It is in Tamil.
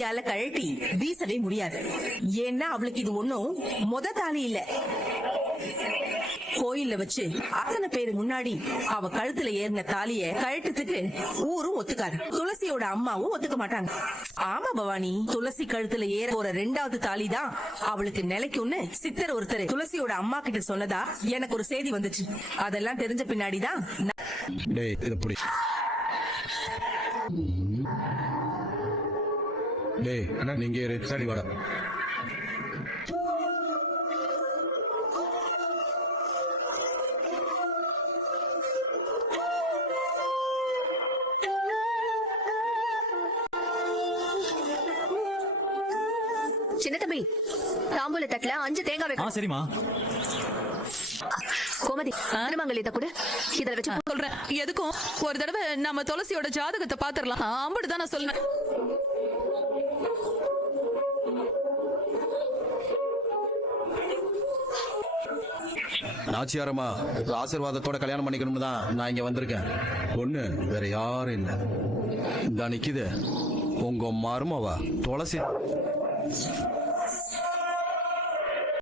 கழட்டி வீசவே முடியாது. ஏன்னா அவளுக்கு இது ஒண்ணும் மொத தாலி இல்ல. கோயில்ல வச்சு அத்தனை பேரு முன்னாடி அவ கழுத்துல ஏறின தாலிய கழட்டத்துக்கு ஊரும் ஒத்துக்காரு. துளசியோட அம்மாவும் ஒத்துக்க மாட்டாங்க. ஆமா பவானி, துளசி கழுத்துல ஏற போற 2வது தாலி தான் அவளுக்கு நிலைக்கும்னு சித்தர் ஒருத்தர் துளசியோட அம்மா கிட்ட சொன்னதா எனக்கு ஒரு செய்தி வந்துச்சு. அதெல்லாம் தெரிஞ்ச பின்னாடிதான் நீங்க சரி வாடா. சின்ன தம்பி, தாம்பூல தட்டுல 5 தேங்காய் வைக்கணும். சரிமா. கோமதி, திருமங்கலத்தை கூட இதுல வச்சு சொல்றேன். எதுக்கும் ஒரு தடவை நம்ம துளசியோட ஜாதகத்தை பாத்துரலாம். அம்புடுதான் நான் சொல்றேன். நாச்சியாரம்மா ஆசீர்வாதத்தோட கல்யாணம் பண்ணிக்கணும்னு தான் நான் இங்க வந்திருக்கேன். பொண்ணு வேற யாரும் இல்ல, இந்த நிக்குது உங்க மருமவா துளசி.